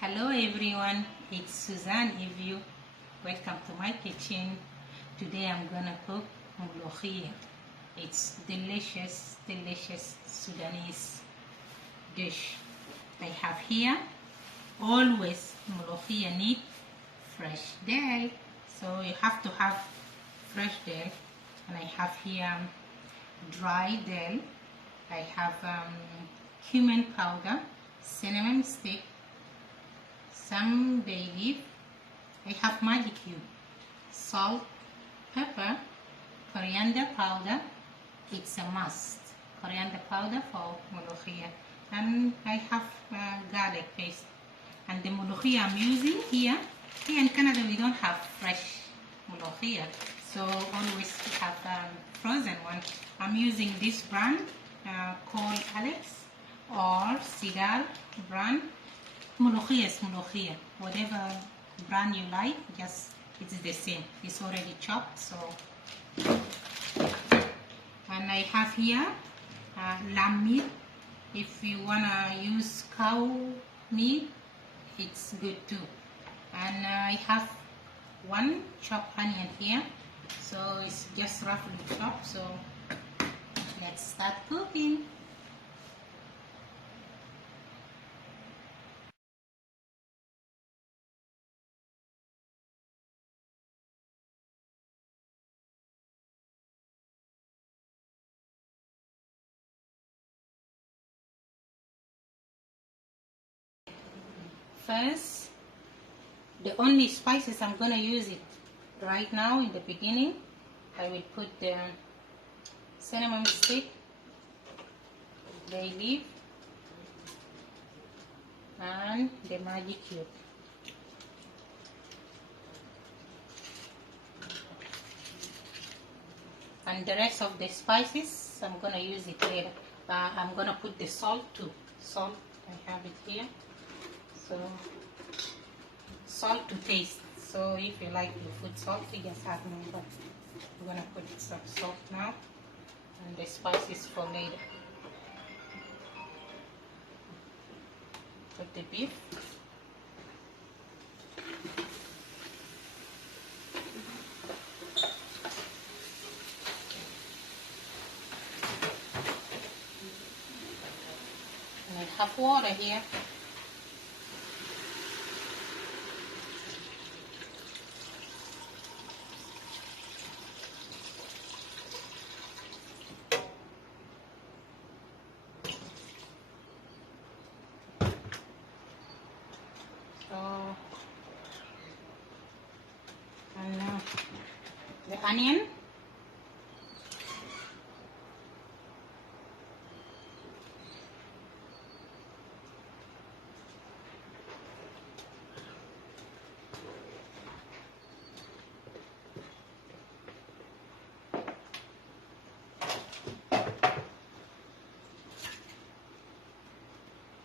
Hello everyone, it's Suzanne Evie. Welcome to my kitchen. Today I'm gonna cook Molokhia. It's delicious Sudanese dish. I have here always Molokhia need fresh dal, so you have to have fresh dal, and I have here dry dal. I have cumin powder, cinnamon stick, some bay leaf. I have magic cube, salt, pepper, coriander powder. It's a must. Coriander powder for Molokhia. And I have garlic paste. And the Molokhia I'm using here in Canada we don't have fresh Molokhia, so always have frozen one. I'm using this brand called Alex or Cedar brand. Molokhia is Molokhia. Whatever brand you like, just it's the same. It's already chopped, so. And I have here lamb meat. If you wanna use cow meat, it's good too. And I have one chopped onion here, so it's just roughly chopped. So let's start cooking. First, the only spices I'm gonna use it right now in the beginning, I will put the cinnamon stick, bay leaf, and the magic cube. And the rest of the spices, I'm gonna use it later. I'm gonna put the salt too. Salt, I have it here. So, salt to taste. So if you like your food salty, just add more. But I'm gonna put some salt now, and the spices for later. Put the beef. And I have water here. And the onion.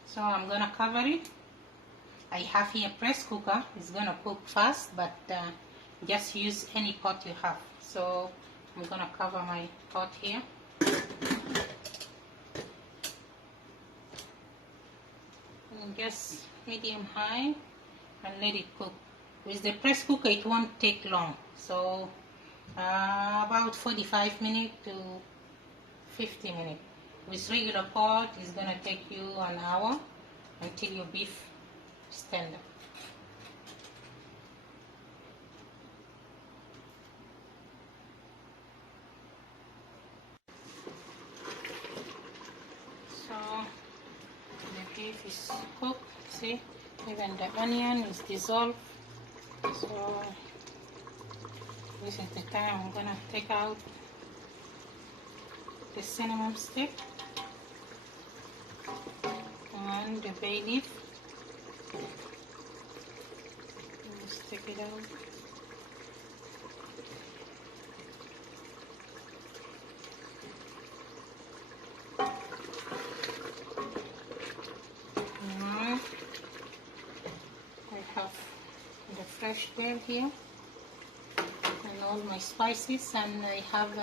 So I'm gonna cover it. I have here press cooker. It's gonna cook fast, but just use any pot you have. So I'm gonna cover my pot here. And just medium high and let it cook. With the press cooker it won't take long. So about 45 minutes to 50 minutes. With regular pot it's gonna take you an hour until your beef is tender. So the beef is cooked. See, even the onion is dissolved. So this is the time I'm gonna take out the cinnamon stick and the bay leaf. Just take it out. Now I have the fresh dal here and all my spices, and I have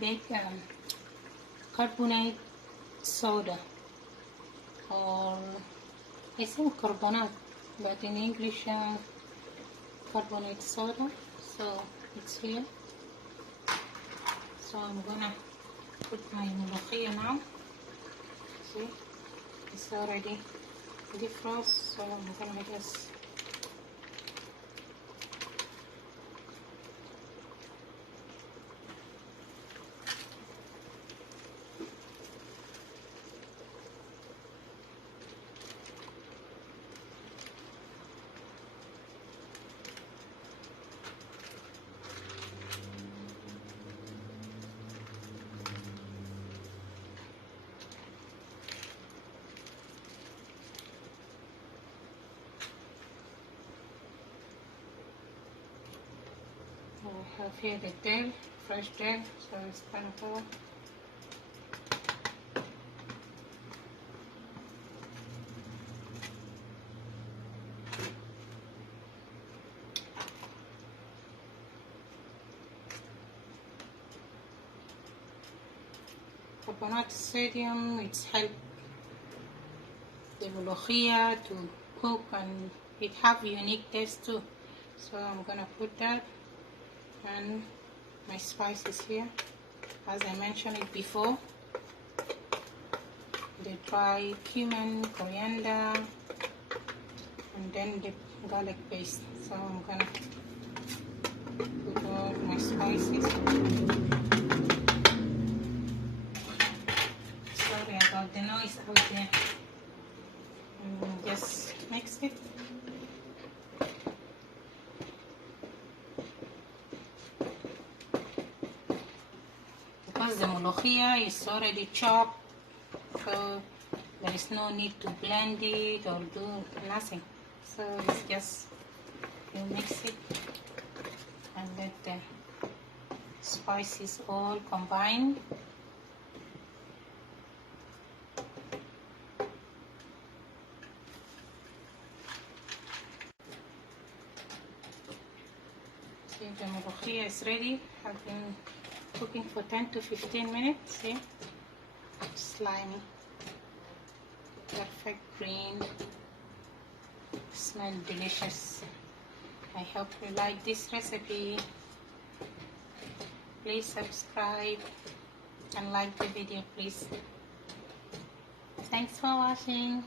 baked carbonate soda or I think carbonate, but in English carbonate soda, so it's here. So I'm gonna put my molokhia now. See, it's already defrost, so I'm gonna just I have here the tail, fresh tail, so it's gonna go. Carbonate sodium, it's help the molokhia to cook, and it have unique taste too. So I'm gonna put that, and my spices here, as I mentioned it before, the dry cumin, coriander, and then the garlic paste. So I'm gonna put all my spices. Sorry about the noise out there. And just mix it. Because the molokhia is already chopped, so there is no need to blend it or do nothing. So it's just you mix it and let the spices all combine. See, the molokhia is ready. I've been cooking for 10 to 15 minutes. See, slimy, perfect green, smell delicious. I hope you like this recipe. Please subscribe and like the video, please. Thanks for watching.